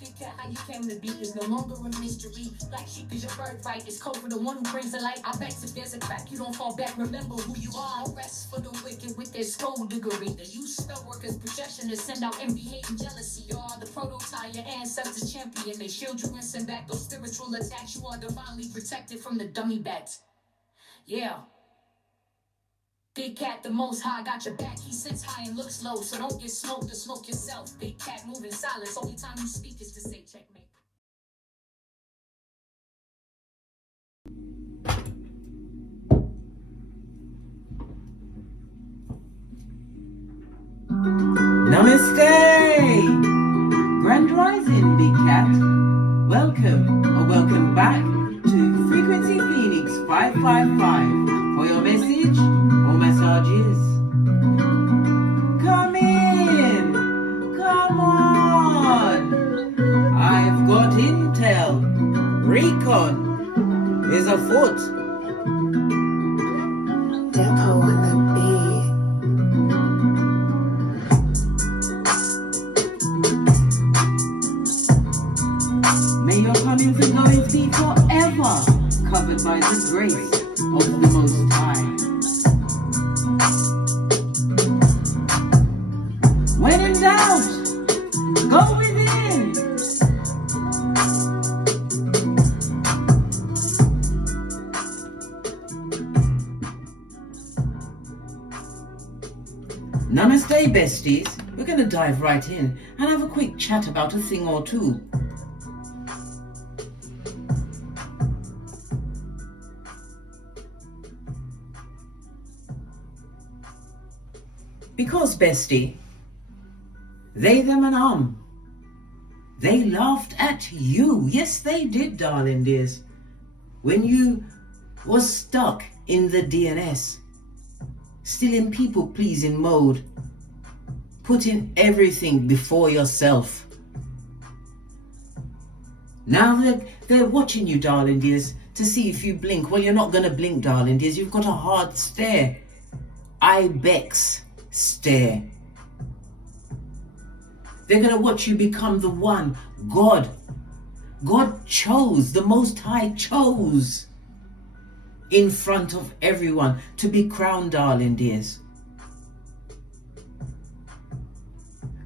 Big cat, how you came to be is no longer a mystery. Black sheep is your birthright. It's code for the one who brings the light. I bet if there's a crack, you don't fall back. Remember who you are. No rest for the wicked with their skullduggery. The use spell workers' projection to send out envy, hate, and jealousy. You are the prototype, your ancestors champion. They shield you and send back those spiritual attacks. You are divinely protected from the dummy bats. Yeah. Big cat, the most high, got your back. He sits high and looks low, so don't get smoked or smoke yourself. Big cat, move in silence. Only time you speak is to say checkmate. Namaste! Grand Rising, Big Cat. Welcome back to Frequency Phoenix 555 for your message or messages. Come in! Come on! I've got intel. Recon is afoot. Depot on the May your comings and goings be forever covered by the grace of the Most High. When in doubt, go within. Namaste, besties. We're going to dive right in and have a quick chat about a thing or two. Because, bestie, they, them and they laughed at you. Yes, they did, darling dears. When you was stuck in the DNS, still in people-pleasing mode, putting everything before yourself. Now they're watching you, darling dears, to see if you blink. Well, you're not going to blink, darling dears. You've got a hard stare. Ibex stare. They're going to watch you become the one God chose, the Most High chose in front of everyone to be crowned, darling dears.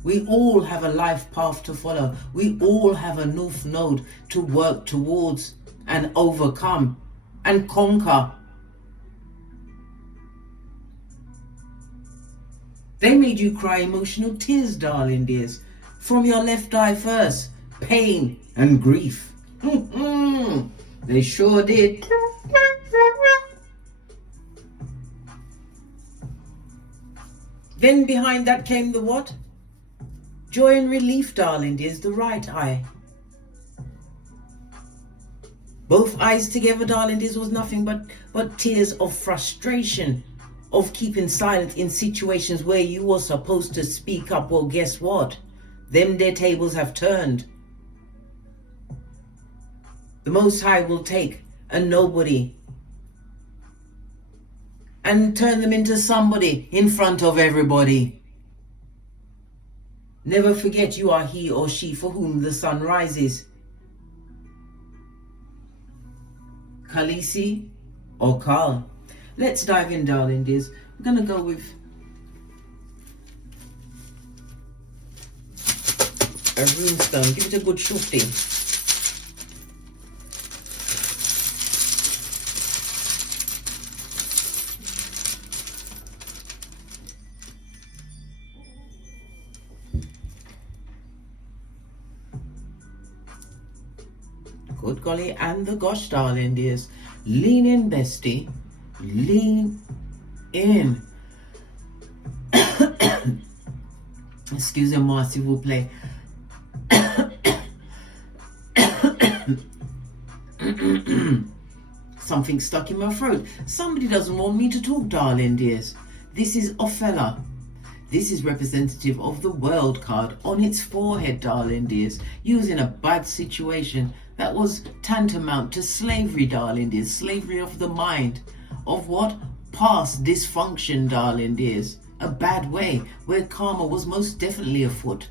We all have a life path to follow. We all have a north node to work towards and overcome and conquer. They made you cry emotional tears, darling dears, from your left eye first. Pain and grief. They sure did. Then behind that came the what? Joy and relief, darling dears, the right eye. Both eyes together, darling dears, was nothing but tears of frustration, of keeping silent in situations where you were supposed to speak up. Well, guess what? Them their tables have turned. The Most High will take a nobody and turn them into somebody in front of everybody. Never forget you are he or she for whom the sun rises. Khaleesi or Khal. Let's dive in, darling dears. I'm going to go with a runestone. Give it a good shufting. Good golly and the gosh, darling dears. Lean in, bestie. Lean in. Excusez-moi, s'il vous plaît. Something stuck in my throat. Somebody doesn't want me to talk, darling dears. This is Ophelia. This is representative of the World card on its forehead, darling dears, using a bad situation that was tantamount to slavery, darling dears. Slavery of the mind. Of what? Past dysfunction, darling dears. A bad way where karma was most definitely afoot.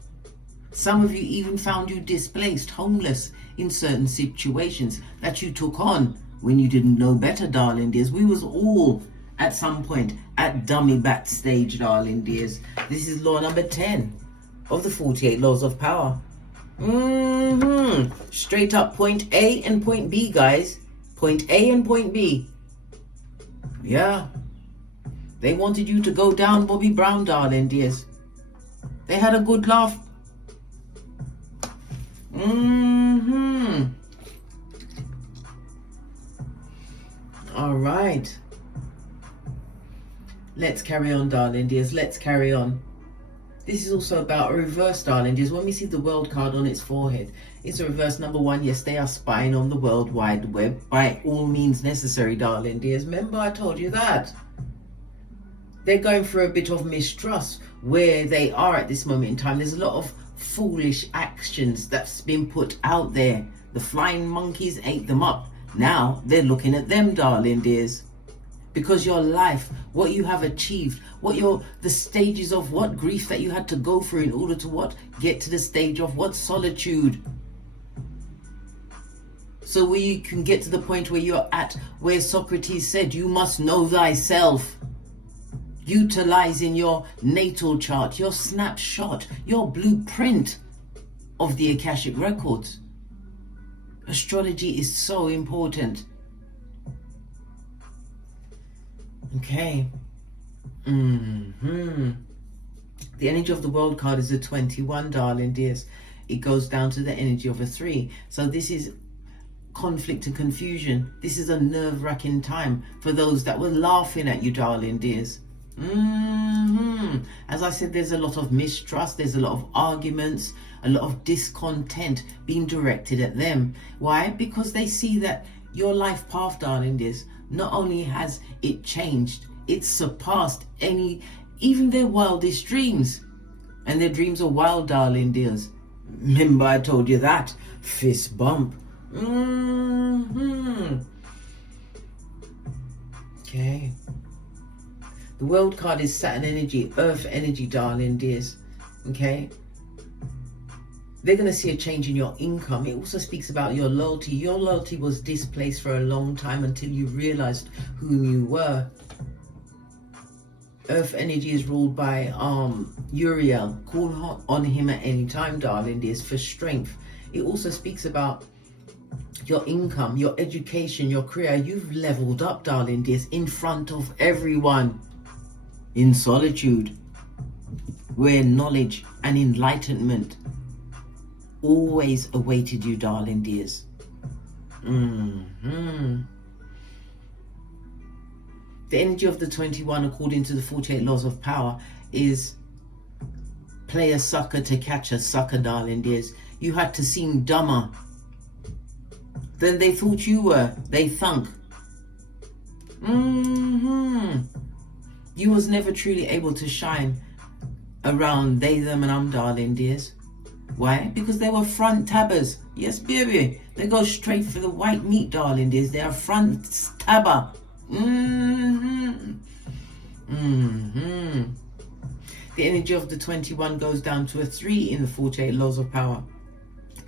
Some of you even found you displaced, homeless in certain situations that you took on when you didn't know better, darling dears. We was all at some point at dummy bat stage, darling dears. This is law number 10 of the 48 laws of power. Straight up, point A and point B, guys. Point A and point B. Yeah. They wanted you to go down Bobby Brown, darling dears. They had a good laugh. All right. Let's carry on, darling dears. Let's carry on. This is also about a reverse, darling dears. When we see the world card on its forehead, it's a reverse. Number one, yes, they are spying on the World Wide Web by all means necessary, darling dears. Remember, I told you that. They're going through a bit of mistrust where they are at this moment in time. There's a lot of foolish actions that's been put out there. The flying monkeys ate them up. Now they're looking at them, darling dears. Because your life, what you have achieved, the stages of what grief that you had to go through in order to what? Get to the stage of what? Solitude. So where you can get to the point where you're at, where Socrates said, you must know thyself. Utilizing your natal chart, your snapshot, your blueprint of the Akashic records. Astrology is so important. Okay. The energy of the world card is a 21, darling dears. It goes down to the energy of a 3. So this is conflict and confusion. This is a nerve-wracking time for those that were laughing at you, darling dears. As I said, there's a lot of mistrust, there's a lot of arguments, a lot of discontent being directed at them. Why? Because they see that your life path, darling dears, not only has it changed, it's surpassed even their wildest dreams. And their dreams are wild, darling dears. Remember I told you that. Fist bump. Okay. The world card is Saturn energy, Earth energy, darling dears. Okay. They're going to see a change in your income. It also speaks about your loyalty. Your loyalty was displaced for a long time until you realized who you were. Earth energy is ruled by Uriel. Call on him at any time, darling dears, for strength. It also speaks about your income, your education, your career. You've leveled up, darling dears, in front of everyone. In solitude, where knowledge and enlightenment always awaited you, darling dears. The energy of the 21, according to the 48 laws of power, is play a sucker to catch a sucker, darling dears. You had to seem dumber than they thought you were. They thunk. You was never truly able to shine around they, them and darling dears. Why? Because they were front tabbers. Yes, baby. They go straight for the white meat, darling dears. They are front tabber. The energy of the 21 goes down to a 3 in the 48 laws of power.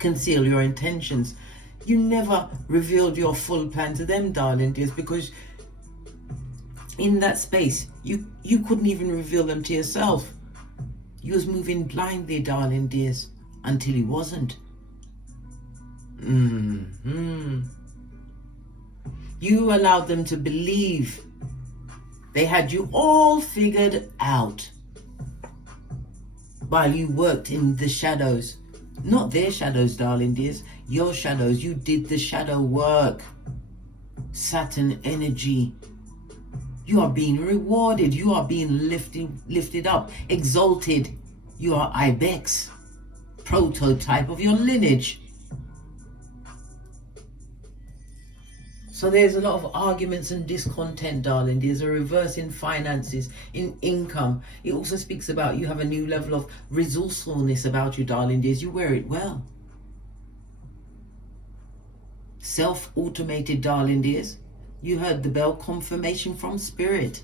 Conceal your intentions. You never revealed your full plan to them, darling dears, because in that space, you couldn't even reveal them to yourself. You was moving blindly, darling dears, until you wasn't. You allowed them to believe they had you all figured out while you worked in the shadows. Not their shadows, darling dears. Your shadows. You did the shadow work. Saturn energy. You are being rewarded. You are being lifted up, exalted. You are Ibex, prototype of your lineage. So there's a lot of arguments and discontent, darling. There's a reverse in finances, in income. It also speaks about you have a new level of resourcefulness about you, darling dears. You wear it well. Self-automated, darling dears. You heard the bell, confirmation from spirit.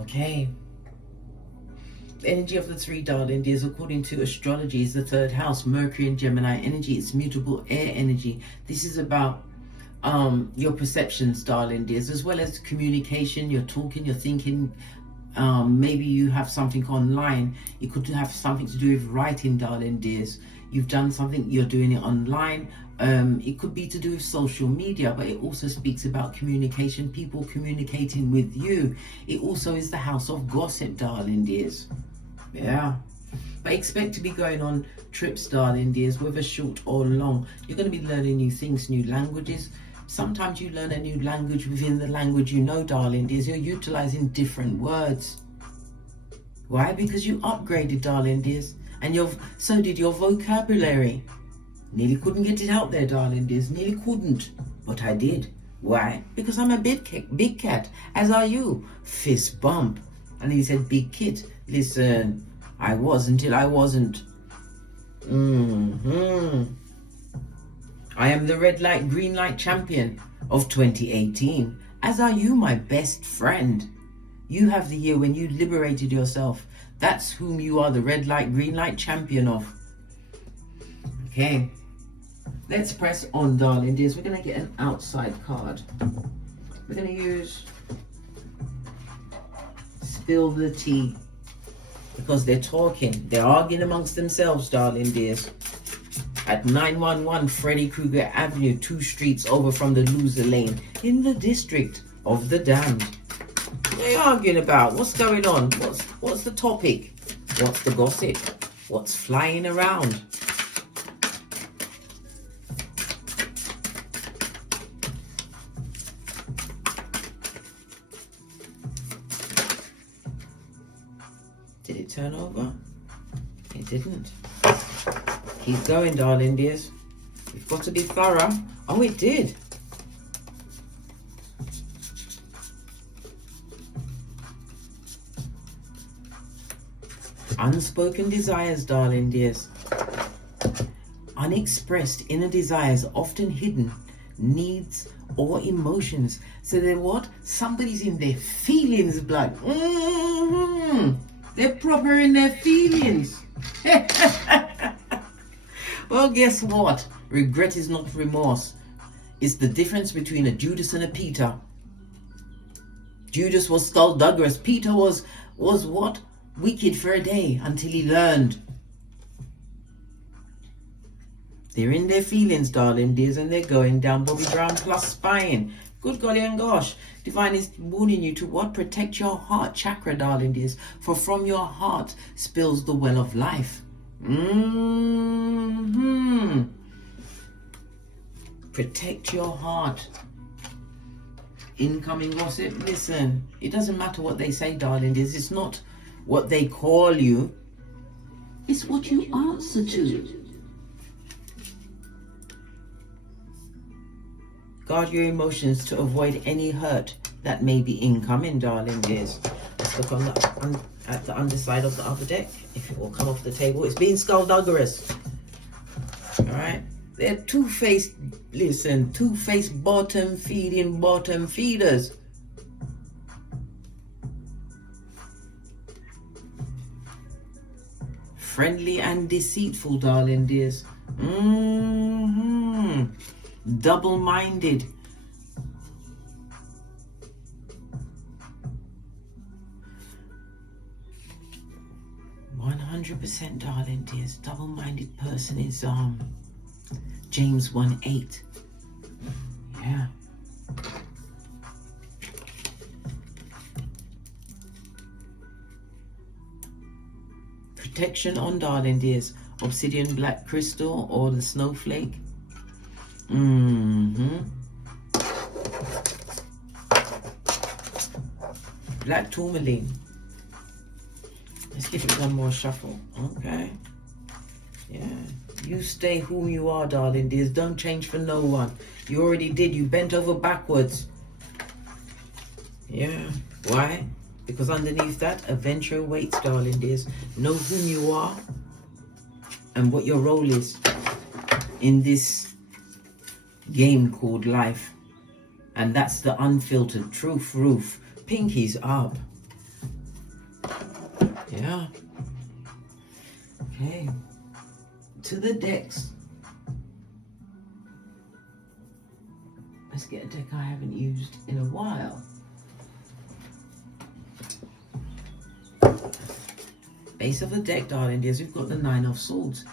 Okay. Energy of the three, darling dears, according to astrology, is the third house. Mercury and Gemini energy. It's mutable air energy. This is about your perceptions, darling dears, as well as communication. You're talking, you're thinking. Maybe you have something online. It could have something to do with writing, darling dears. You've done something, you're doing it online. It could be to do with social media, but it also speaks about communication, people communicating with you. It also is the house of gossip, darling dears. Yeah. But expect to be going on trips, darling dears, whether short or long. You're going to be learning new things, new languages. Sometimes you learn a new language within the language you know, darling dears. You're utilizing different words. Why? Because you upgraded, darling dears. And so did your vocabulary. Nearly couldn't get it out there, darling dears. Nearly couldn't. But I did. Why? Because I'm a big cat. As are you. Fist bump. And he said, big kid. Listen, I was until I wasn't. I am the red light, green light champion of 2018. As are you, my best friend. You have the year when you liberated yourself. That's whom you are the red light, green light champion of. Okay. Let's press on, darling dears. We're going to get an outside card. We're going to use Spill the Tea. Because they're talking. They're arguing amongst themselves, darling dears. At 911 Freddy Krueger Avenue, 2 streets over from the loser lane, in the district of the damned. What are they arguing about? What's going on? What's the topic? What's the gossip? What's flying around? Did it turn over? It didn't. Keep going, darling dears. We've got to be thorough. Oh, it did. Unspoken desires, darling dears. Unexpressed inner desires, often hidden needs or emotions. So they're what? Somebody's in their feelings, blood. They're proper in their feelings. Well, guess what? Regret is not remorse. It's the difference between a Judas and a Peter. Judas was skullduggerous. Peter was what? Wicked for a day until he learned. They're in their feelings, darling dears, and they're going down Bobby Brown plus spying. Good golly and gosh. Divine is warning you to what? Protect your heart chakra, darling dears. For from your heart spills the well of life. Protect your heart. Incoming gossip. Listen, it doesn't matter what they say, darling dears. It's not what they call you. It's what you answer to. Guard your emotions to avoid any hurt that may be incoming, darling dears. Let's look at the underside of the other deck. If it will come off the table. It's being skullduggerous. Alright? They're two-faced, listen, two-faced bottom feeding bottom feeders. Friendly and deceitful, darling dears. Double-minded. %, darling dears. Double-minded person is James 1:8. Yeah. Protection on, darling dears. Obsidian black crystal or the snowflake. Black tourmaline. Let's give it one more shuffle. Okay. Yeah. You stay who you are, darling dears. Don't change for no one. You already did. You bent over backwards. Yeah. Why? Because underneath that, adventure waits, darling dears. Know whom you are and what your role is in this game called life. And that's the unfiltered truth roof. Pinkies up. Yeah. Okay. To the decks. Let's get a deck I haven't used in a while. Base of the deck, darling dears, we've got the Nine of Swords.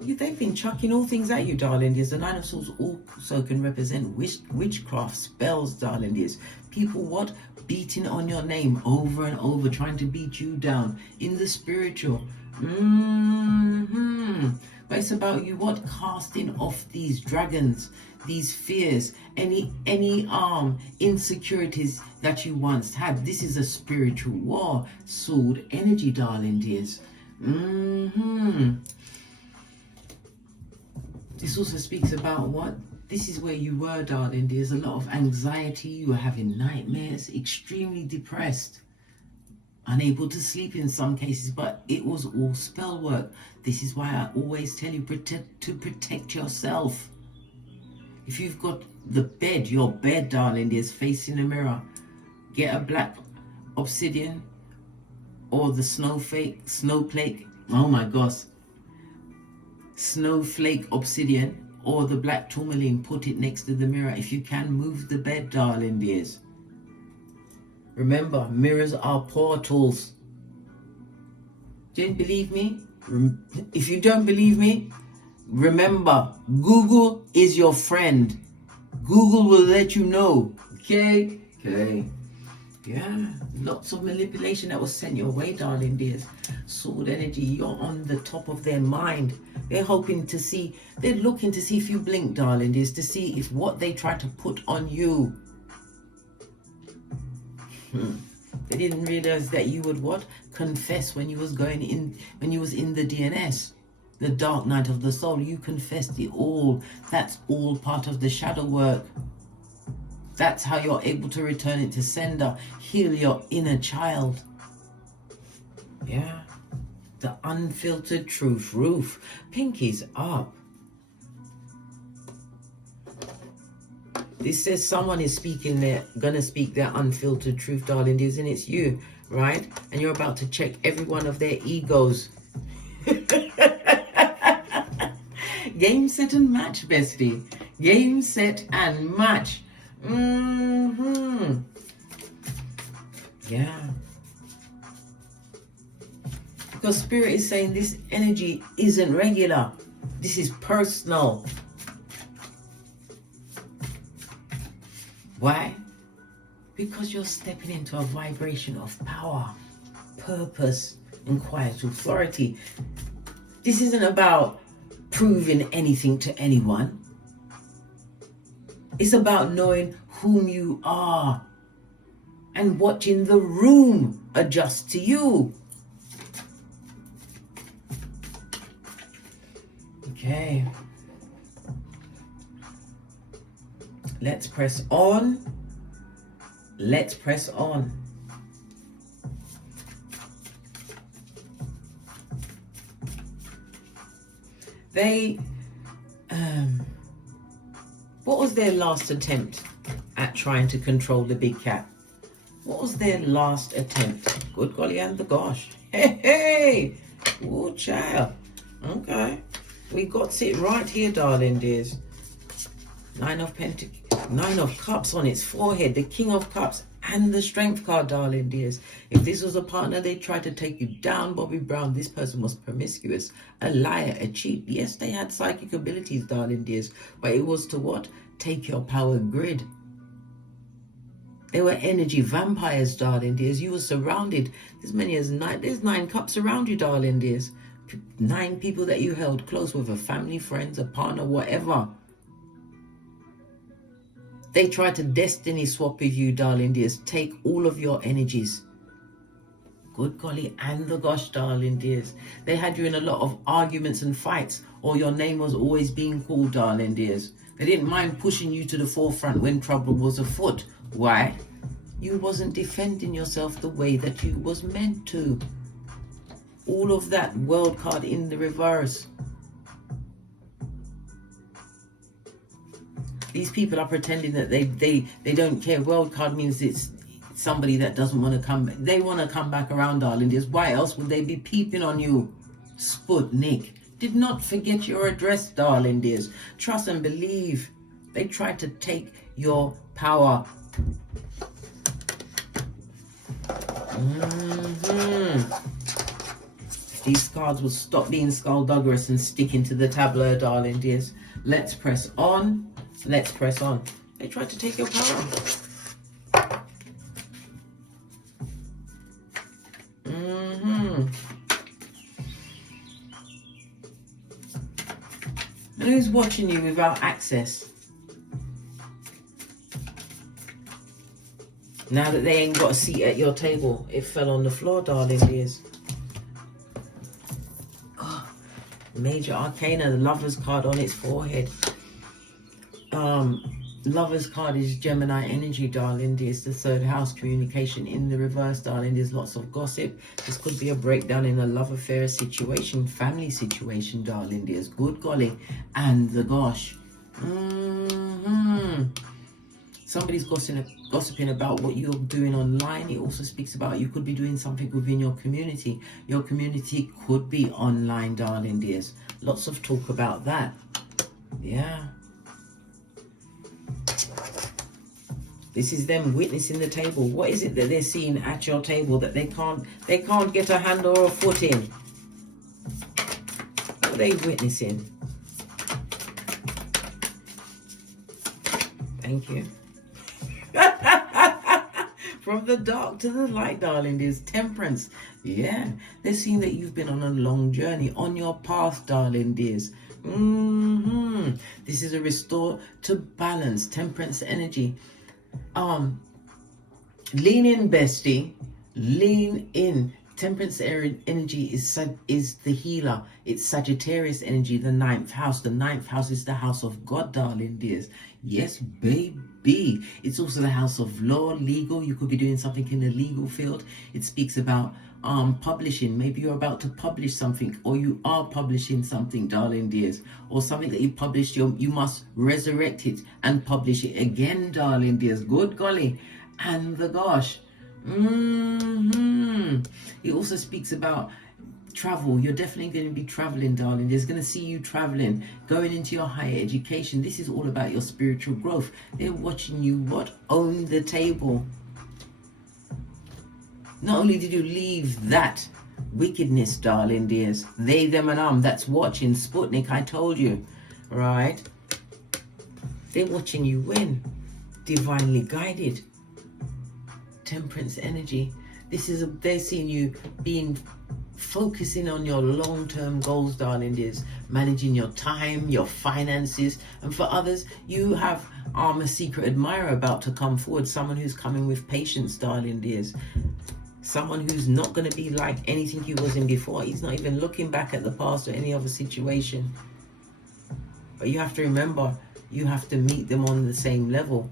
They've been chucking all things at you, darling dears. The Nine of Swords also can represent witchcraft, spells, darling dears. People what? Beating on your name over and over, trying to beat you down in the spiritual. But it's about you what? Casting off these dragons, these fears, any insecurities that you once had. This is a spiritual war. Sword energy, darling dears. This also speaks about what? This is where you were, darling. There's a lot of anxiety. You were having nightmares, extremely depressed, unable to sleep in some cases, but it was all spell work. This is why I always tell you to protect yourself. If you've got the bed, your bed, darling, is facing a mirror, get a black obsidian or the snowflake, oh my gosh, snowflake obsidian or the black tourmaline, put it next to the mirror. If you can, move the bed, darling dears. Remember, mirrors are portals. Don't believe me? If you don't believe me, remember, Google is your friend. Google will let you know. Okay? Yeah, lots of manipulation that was sent your way, darling dears. Sword energy, you're on the top of their mind. They're looking to see if you blink, darling dears, to see if what they try to put on you. They didn't realize that you would what? Confess when you was in the DNS. The dark night of the soul. You confessed it all. That's all part of the shadow work. That's how you're able to return it to sender. Heal your inner child. Yeah. The unfiltered truth. Roof. Pinkies up. This says someone is gonna speak their unfiltered truth, darling dears, and it's you, right? And you're about to check every one of their egos. Game, set, and match, bestie. Game, set, and match. Yeah. Because Spirit is saying this energy isn't regular. This is personal. Why? Because you're stepping into a vibration of power, purpose, and quiet authority. This isn't about proving anything to anyone. It's about knowing whom you are and watching the room adjust to you. Okay. Let's press on. Let's press on. What was their last attempt at trying to control the big cat? What was their last attempt? Good golly and the gosh. Hey! Oh, child. Okay. We got it right here, darling dears. Nine of Cups on its forehead, the King of Cups, and the Strength card, darling dears. If this was a partner, they tried to take you down, Bobby Brown. This person was promiscuous, a liar, a cheat. Yes, they had psychic abilities, darling dears, but it was to what? Take your power grid. They were energy vampires, darling dears. You were surrounded. There's 9 cups around you, darling dears. 9 people that you held close with, a family, friends, a partner, whatever. They tried to destiny swap with you, darling dears. Take all of your energies. Good golly and the gosh, darling dears. They had you in a lot of arguments and fights, or your name was always being called, darling dears. They didn't mind pushing you to the forefront when trouble was afoot. Why? You wasn't defending yourself the way that you was meant to. All of that world card in the reverse. These people are pretending that they don't care. World card means it's somebody that doesn't want to come. They want to come back around, darling dears. Why else would they be peeping on you? Sputnik. Did not forget your address, darling dears. Trust and believe. They tried to take your power. These cards will stop being skullduggerous and stick into the tableau, darling dears. Let's press on. Let's press on. They tried to take your power. And who's watching you without access? Now that they ain't got a seat at your table, it fell on the floor, darling dears. Oh, Major Arcana, the Lover's card on its forehead. Lover's card is Gemini energy, darling dears. The third house, communication in the reverse, darling. There's lots of gossip. This could be a breakdown in a love affair situation, family situation, darling dears. Good golly. And the gosh. Somebody's gossiping about what you're doing online. It also speaks about you could be doing something within your community. Your community could be online, darling dears. Lots of talk about that. Yeah. This is them witnessing the table. What is it that they're seeing at your table that they can't get a hand or a foot in? What are they witnessing? Thank you. From the dark to the light, darling, there's temperance. Yeah, they're seeing that you've been on a long journey on your path, darling dears. This is a restore to balance, temperance energy. Lean in, bestie. Lean in. Temperance energy is the healer. It's Sagittarius energy, the 9th house. The 9th house is the house of God, darling dears. Yes, baby. It's also the house of law, legal. You could be doing something in the legal field. It speaks about publishing. Maybe you're about to publish something, or you are publishing something, darling dears, or something that you published. You must resurrect it and publish it again, darling dears. Good golly. And the gosh. It also speaks about travel. You're definitely going to be traveling, darling. There's going to see you traveling, going into your higher education. This is all about your spiritual growth. They're watching you own the table. Not only did you leave that wickedness, darling dears, they, them and that's watching. Sputnik, I told you, right? They're watching you win. Divinely guided. Temperance energy. They're seeing you focusing on your long-term goals, darling dears, managing your time, your finances, and for others, you have a secret admirer about to come forward, someone who's coming with patience, darling dears, someone who's not going to be like anything he was in before. He's not even looking back at the past or any other situation. But you have to remember, you have to meet them on the same level,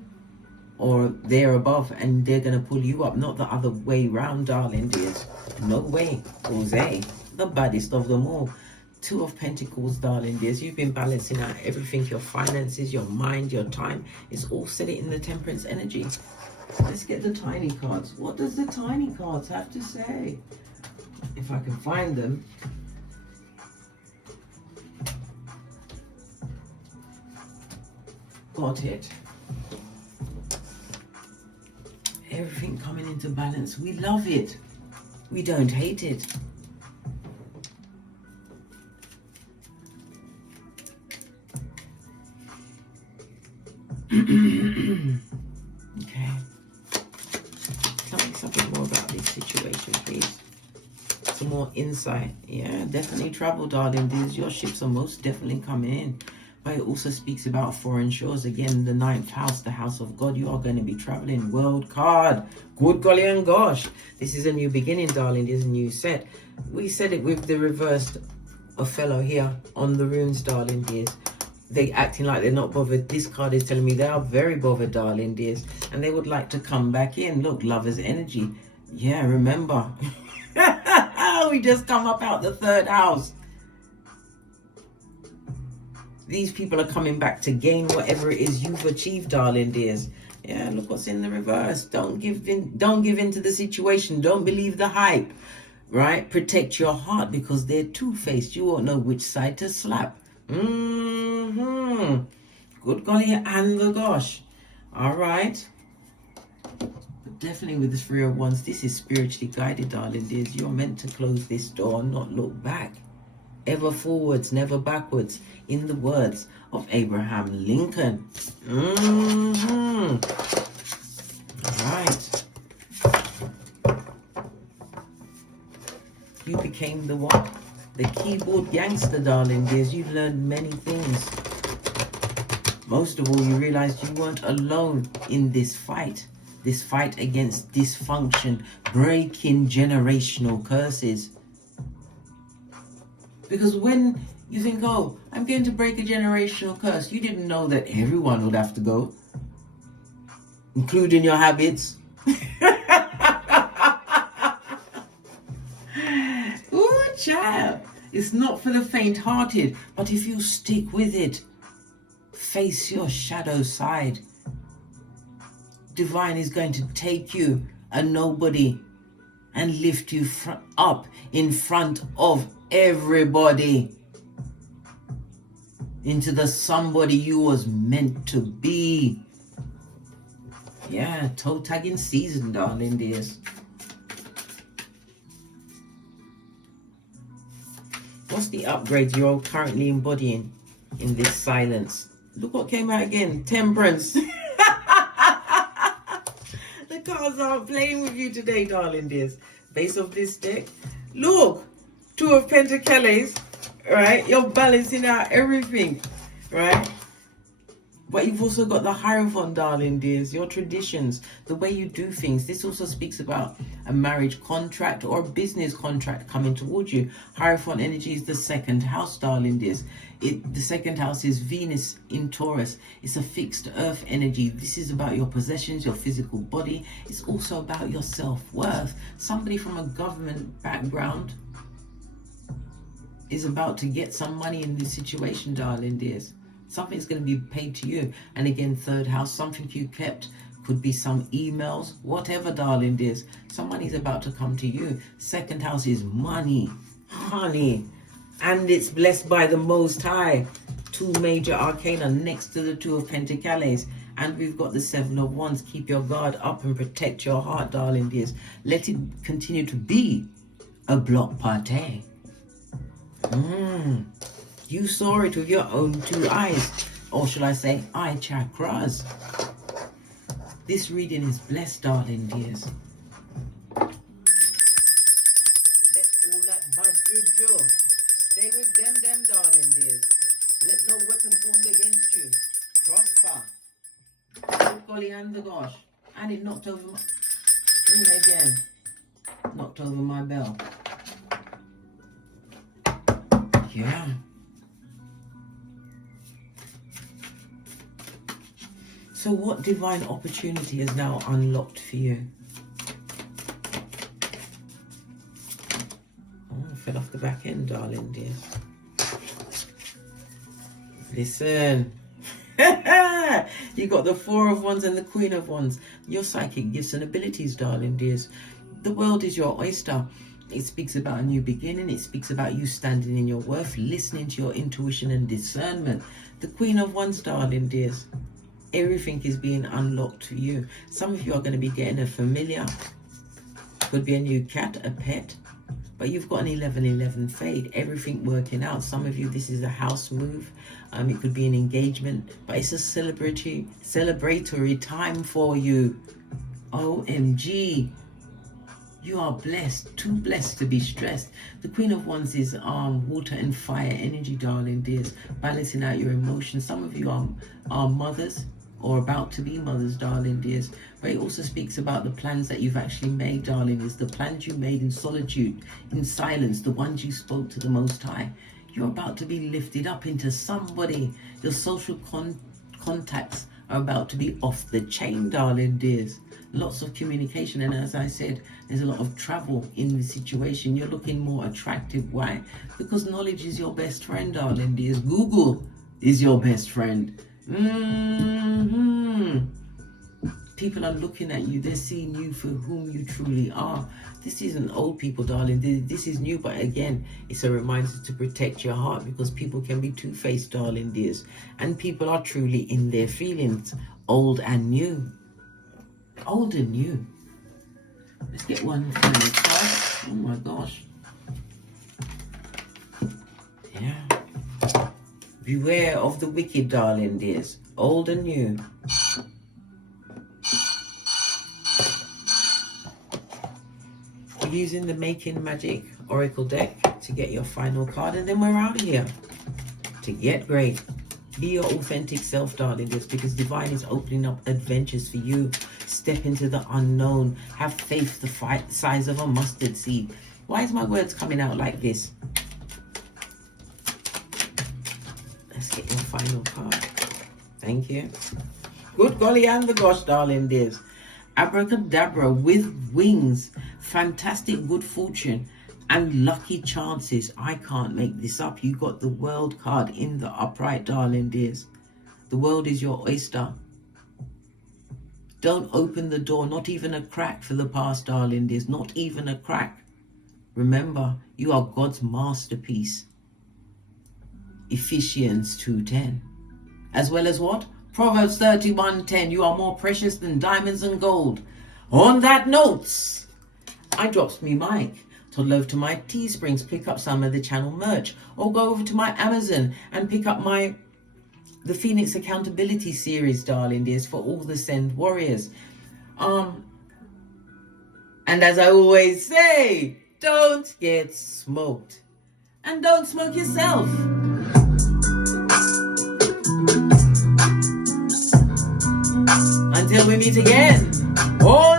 or they're above, and they're going to pull you up, not the other way round, darling dears. No way. Jose, the baddest of them all. 2 of Pentacles, darling dears. You've been balancing out everything, your finances, your mind, your time. It's all set it in the temperance energy. Let's get the tiny cards. What does the tiny cards have to say? If I can find them. Got it. Everything coming into balance. We love it. We don't hate it. Okay. Tell me something more about this situation, please. Some more insight. Yeah, definitely travel, darling. Your ships are most definitely coming in. But it also speaks about foreign shores. Again, the 9th house, the house of God. You are going to be traveling. World card. Good golly and gosh. This is a new beginning, darling. This is a new set. We said it with the reversed Othello here on the runes, darling dears. They acting like they're not bothered. This card is telling me they are very bothered, darling dears. And they would like to come back in. Look, lover's energy. Yeah, remember. We just come up out the 3rd house. These people are coming back to gain whatever it is you've achieved, darling dears. Yeah, look what's in the reverse. Don't give in to the situation. Don't believe the hype. right? Protect your heart because they're two-faced. You won't know which side to slap. Good golly and the gosh. All right. But definitely with the 3 of Wands, this is spiritually guided, darling dears. You're meant to close this door and not look back. Ever forwards, never backwards, in the words of Abraham Lincoln. All right. You became the what? The keyboard gangster, darling dears. You've learned many things. Most of all, you realized you weren't alone in this fight. This fight against dysfunction, breaking generational curses. Because when you think, oh, I'm going to break a generational curse, you didn't know that everyone would have to go, including your habits. Ooh, child. It's not for the faint-hearted, but if you stick with it, face your shadow side, divine is going to take you, a nobody, and lift you up in front of everybody into the somebody you was meant to be. Yeah, toe tagging season, darling dears. What's the upgrade you're currently embodying in this silence? Look what came out again. Temperance. The cards aren't playing with you today, darling dears. Base of this deck. Look. 2 of Pentacles. Right? You're balancing out everything. Right? But you've also got the Hierophant, darling dears. Your traditions. The way you do things. This also speaks about a marriage contract or a business contract coming towards you. Hierophant energy is the 2nd house, darling dears. The 2nd house is Venus in Taurus. It's a fixed earth energy. This is about your possessions, your physical body. It's also about your self-worth. Somebody from a government background is about to get some money in this situation, darling dears. Something's going to be paid to you. And again, 3rd house, something you kept. Could be some emails, whatever, darling dears. Some money's about to come to you. 2nd house is money, honey. And it's blessed by the Most High. 2 major arcana next to the 2 of Pentacles. And we've got the 7 of Wands. Keep your guard up and protect your heart, darling dears. Let it continue to be a block party. You saw it with your own 2 eyes. Or should I say, eye chakras. This reading is blessed, darling dears. Let all that bad juju stay with them, darling dears. Let no weapon formed against you prosper. Oh, golly and the gosh. And it knocked over my... Bring it again. Knocked over my bell. Yeah. So what divine opportunity is now unlocked for you? Oh, fell off the back end, darling dear. Listen. You got the 4 of Wands and the Queen of Wands. Your psychic gifts and abilities, darling dears. The world is your oyster. It speaks about a new beginning. It speaks about you standing in your worth, listening to your intuition and discernment. The Queen of Wands, darling dears. Everything is being unlocked to you. Some of you are going to be getting a familiar. Could be a new cat, a pet. But you've got an 11-11 fade. Everything working out. Some of you, this is a house move. It could be an engagement. But it's a celebratory time for you. OMG. You are blessed. Too blessed to be stressed. The Queen of Wands is water and fire energy, darling dears. Balancing out your emotions. Some of you are mothers. Or about to be mothers, darling dears. But it also speaks about the plans that you've actually made, darling. It's the plans you made in solitude, in silence, the ones you spoke to the Most High. You're about to be lifted up into somebody. Your social contacts are about to be off the chain, darling dears. Lots of communication, and as I said, there's a lot of travel in the situation. You're looking more attractive. Why? Because knowledge is your best friend, darling dears. Google is your best friend. People are looking at you. They're seeing you for whom you truly are. This isn't old people, darling. This is new. But again, it's a reminder to protect your heart, because people can be two-faced, darling dears. And people are truly in their feelings, old and new. Old and new. Let's get one final card. Oh my gosh. Yeah. Beware of the wicked, darling dears. Old and new. Using the Making Magic Oracle deck to get your final card, and then we're out of here. To get great. Be your authentic self, darling, just because divine is opening up adventures for you. Step into the unknown. Have faith the size of a mustard seed. Why is my words coming out like this? Let's get your final card. Thank you. Good golly and the gosh, darling dears. Abracadabra with wings. Fantastic good fortune and lucky chances. I can't make this up. You got the World card in the upright, darling dears. The world is your oyster. Don't open the door, not even a crack for the past, darling dears. Not even a crack. Remember, you are God's masterpiece. Ephesians 2:10. As well as what? Proverbs 31:10. You are more precious than diamonds and gold. On that note, I drops me mic. Toddle over to my Teesprings, pick up some of the channel merch, or go over to my Amazon and pick up the Phoenix Accountability series, darling dears, for all the Send Warriors. And as I always say, don't get smoked. And don't smoke yourself. Until we meet again. Oh!